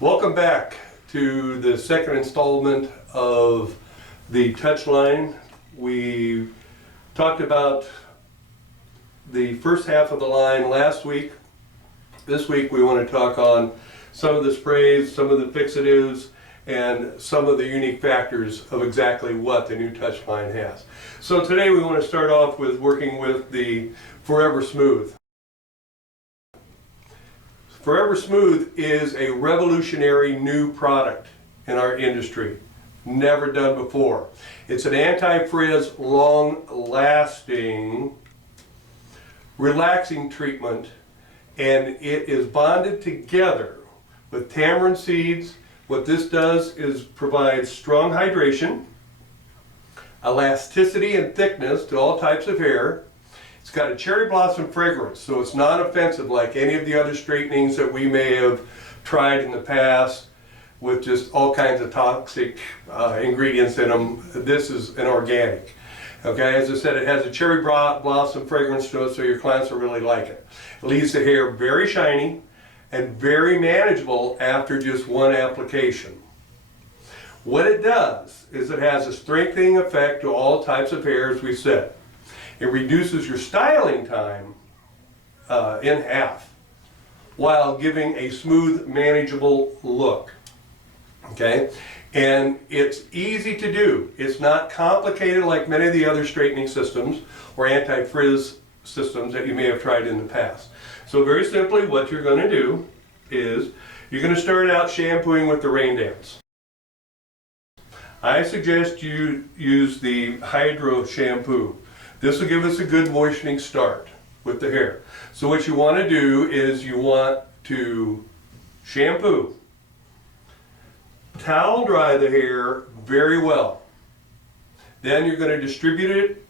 Welcome back to the second installment of the touch line. We talked about the first half of the line last week. This week we want to talk on some of the sprays, some of the fixatives, and some of the unique factors of exactly what the new touch line has. So today we want to start off with working with the Forever Smooth. Forever Smooth is a revolutionary new product in our industry, never done before. It's an anti-frizz, long-lasting, relaxing treatment, and it is bonded together with tamarind seeds. What this does is provide strong hydration, elasticity and thickness to all types of hair. It's got a cherry blossom fragrance, so it's not offensive like any of the other straightenings that we may have tried in the past with just all kinds of toxic ingredients in them. This is an organic. Okay, as I said, it has a cherry blossom fragrance to it, so your clients will really like it. It leaves the hair very shiny and very manageable after just one application. What it does is it has a strengthening effect to all types of hair, as we said. It reduces your styling time in half while giving a smooth, manageable look. Okay, and it's easy to do. It's not complicated like many of the other straightening systems or anti-frizz systems that you may have tried in the past. So very simply, what you're going to do is you're going to start out shampooing with the rain dance. I suggest you use the Hydro shampoo. This will give us a good moistening start with the hair. So what you want to do is you want to shampoo, towel dry the hair very well. Then you're going to distribute it,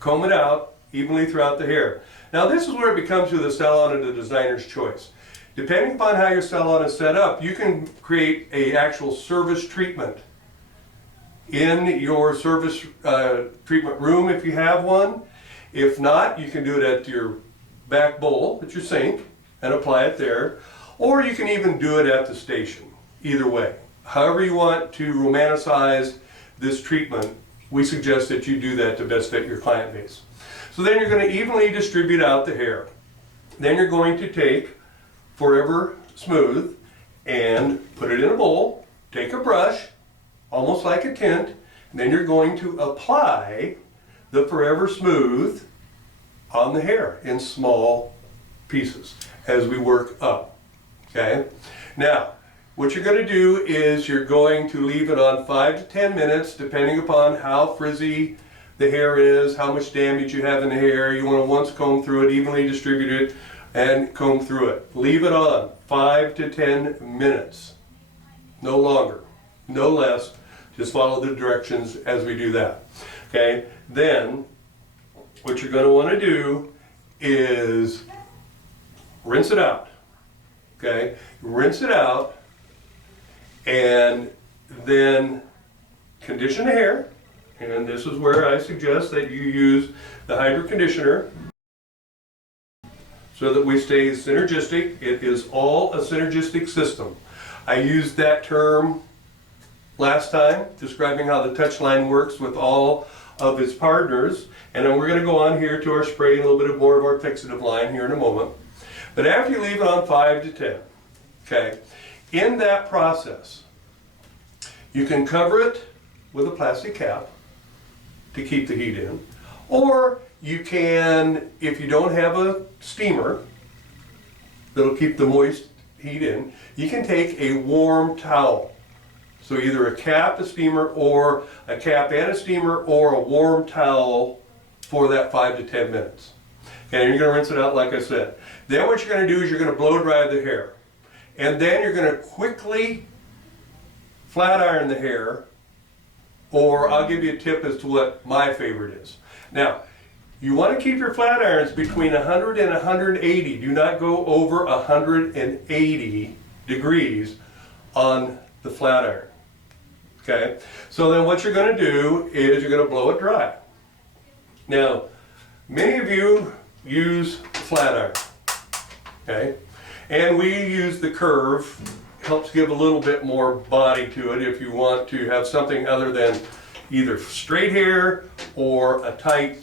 comb it out evenly throughout the hair. Now this is where it becomes with the salon and the designer's choice. Depending upon how your salon is set up, you can create an actual service treatment in your service treatment room if you have one. If not, you can do it at your back bowl at your sink and apply it there, or you can even do it at the station. Either way, however you want to romanticize this treatment, we suggest that you do that to best fit your client base. So then you're going to evenly distribute out the hair. Then you're going to take Forever Smooth and put it in a bowl, take a brush, almost like a tint, and then you're going to apply the Forever Smooth on the hair in small pieces as we work up. Okay? Now, what you're going to do is you're going to leave it on 5 to 10 minutes, depending upon how frizzy the hair is, how much damage you have in the hair. You want to once comb through it, evenly distribute it, and comb through it. Leave it on 5 to 10 minutes. No longer, no less. Just follow the directions as we do that. Okay? Then, what you're going to want to do is rinse it out. Okay? Rinse it out, and then condition the hair. And this is where I suggest that you use the Hydro conditioner so that we stay synergistic. It is all a synergistic system. I used that term last time describing how the touch line works with all of its partners, and then we're going to go on here to our spray and a little bit more of our fixative line here in a moment. But after you leave it on 5 to 10, okay, in that process you can cover it with a plastic cap to keep the heat in, or you can, if you don't have a steamer that'll keep the moist heat in, you can take a warm towel. So either a cap, a steamer, or a cap and a steamer, or a warm towel for that 5 to 10 minutes. And you're going to rinse it out like I said. Then what you're going to do is you're going to blow dry the hair. And then you're going to quickly flat iron the hair, or I'll give you a tip as to what my favorite is. Now, you want to keep your flat irons between 100 and 180. Do not go over 180 degrees on the flat iron. Okay, so then what you're going to do is you're going to blow it dry. Now, many of you use flat iron, okay, and we use the curve. Helps give a little bit more body to it if you want to have something other than either straight hair or a tight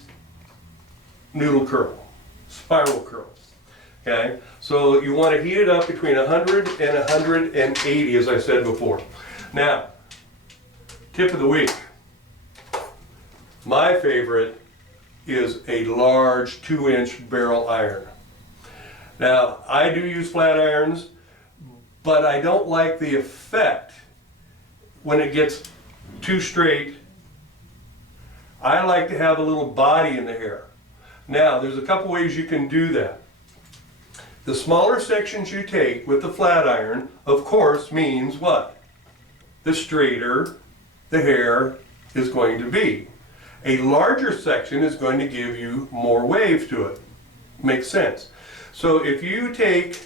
noodle curl, spiral curl. Okay, so you want to heat it up between 100 and 180, as I said before. Now, tip of the week. My favorite is a large 2-inch barrel iron. Now, I do use flat irons, but I don't like the effect when it gets too straight. I like to have a little body in the hair. Now, there's a couple ways you can do that. The smaller sections you take with the flat iron, of course, means what? The straighter the hair is going to be. A larger section is going to give you more wave to it. Makes sense. So if you take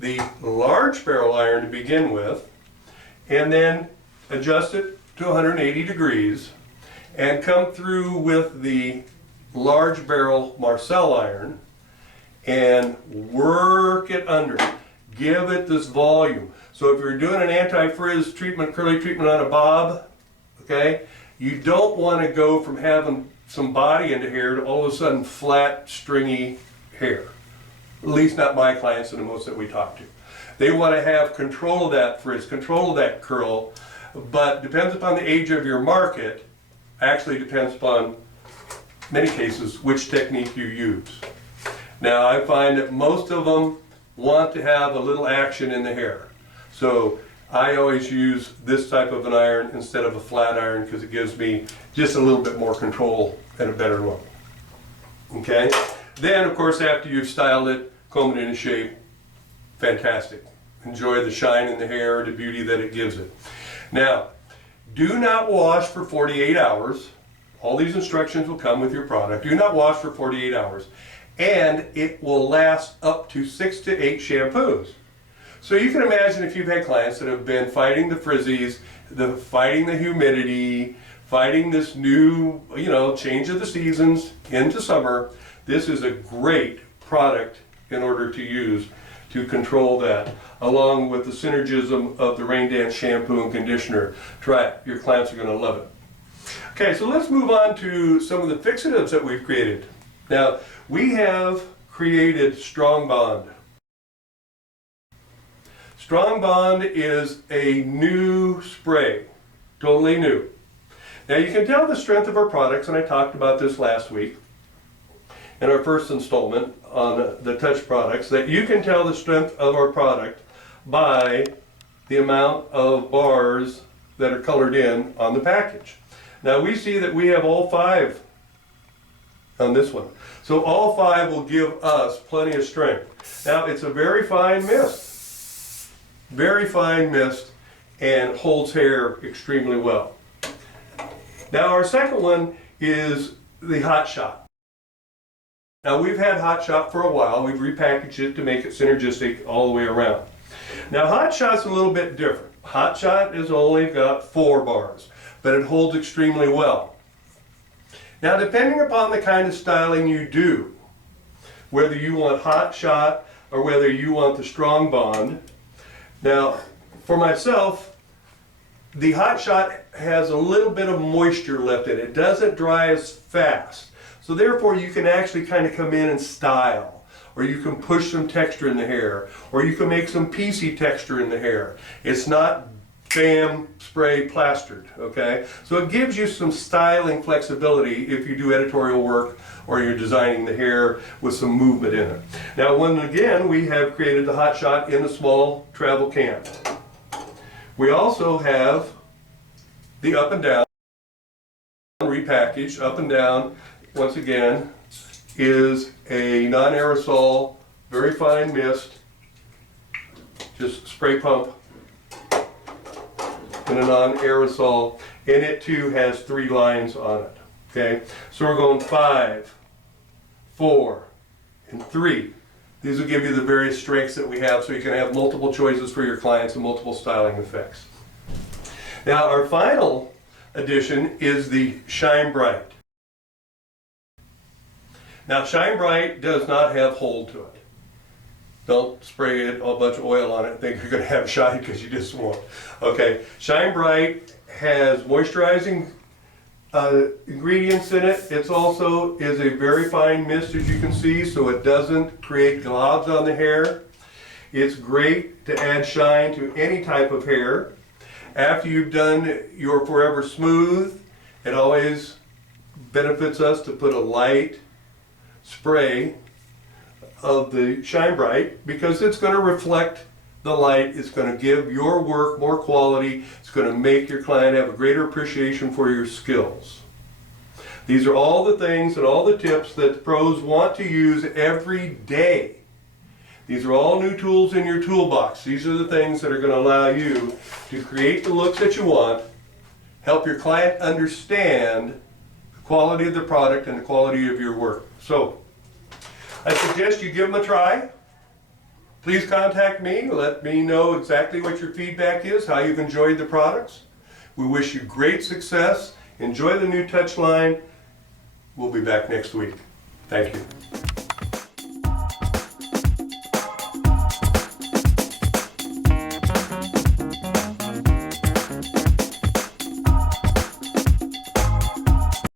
the large barrel iron to begin with, and then adjust it to 180 degrees, and come through with the large barrel Marcel iron, and work it under. Give it this volume. So if you're doing an anti-frizz treatment, curly treatment on a bob, okay, you don't want to go from having some body into hair to all of a sudden flat, stringy hair. At least not my clients and the most that we talk to. They want to have control of that frizz, control of that curl, but depends upon the age of your market, actually depends upon, many cases, which technique you use. Now I find that most of them want to have a little action in the hair. So I always use this type of an iron instead of a flat iron because it gives me just a little bit more control and a better look. Okay? Then of course after you've styled it, comb it into shape, fantastic. Enjoy the shine in the hair, the beauty that it gives it. Now, do not wash for 48 hours. All these instructions will come with your product. Do not wash for 48 hours. And it will last up to 6 to 8 shampoos. So you can imagine if you've had clients that have been fighting the frizzies, fighting the humidity, fighting this new, change of the seasons into summer, this is a great product in order to use to control that, along with the synergism of the Rain Dance shampoo and conditioner. Try it. Your clients are going to love it. Okay, so let's move on to some of the fixatives that we've created. Now, we have created Strong Bond. Strong Bond is a new spray, totally new. Now you can tell the strength of our products, and I talked about this last week in our first installment on the Touch products, that you can tell the strength of our product by the amount of bars that are colored in on the package. Now we see that we have all 5 on this one. So all 5 will give us plenty of strength. Now it's a very fine mist. Very fine mist and holds hair extremely well. Now our second one is the Hot Shot. Now we've had Hot Shot for a while. We've repackaged it to make it synergistic all the way around. Now Hot Shot's a little bit different. Hot Shot has only got 4 bars, but it holds extremely well. Now depending upon the kind of styling you do, whether you want Hot Shot or whether you want the Strong Bond. Now for myself, the Hot Shot has a little bit of moisture left in it. It doesn't dry as fast. So therefore you can actually kind of come in and style, or you can push some texture in the hair, or you can make some piecey texture in the hair. It's not bam, spray, plastered, okay? So it gives you some styling flexibility if you do editorial work or you're designing the hair with some movement in it. Now, again, we have created the Hot Shot in a small travel can. We also have the Up and Down, repackaged. Up and Down, once again, is a non-aerosol, very fine mist, just spray pump in a non-aerosol, and it too has 3 lines on it. Okay, so we're going 5, 4, and 3. These will give you the various strengths that we have, so you can have multiple choices for your clients and multiple styling effects. Now our final addition is the Shine Bright. Now Shine Bright does not have hold to it. Don't spray it a bunch of oil on it and think you're going to have shine, because you just won't. Okay, Shine Bright has moisturizing ingredients in it. It also is a very fine mist, as you can see, so it doesn't create globs on the hair. It's great to add shine to any type of hair. After you've done your Forever Smooth, it always benefits us to put a light spray of the Shine Bright, because it's going to reflect the light. It's going to give your work more quality. It's going to make your client have a greater appreciation for your skills. These are all the things and all the tips that pros want to use every day. These are all new tools in your toolbox. These are the things that are going to allow you to create the looks that you want, help your client understand the quality of the product and the quality of your work. So, I suggest you give them a try. Please contact me. Let me know exactly what your feedback is, how you've enjoyed the products. We wish you great success. Enjoy the new Touch line. We'll be back next week. Thank you.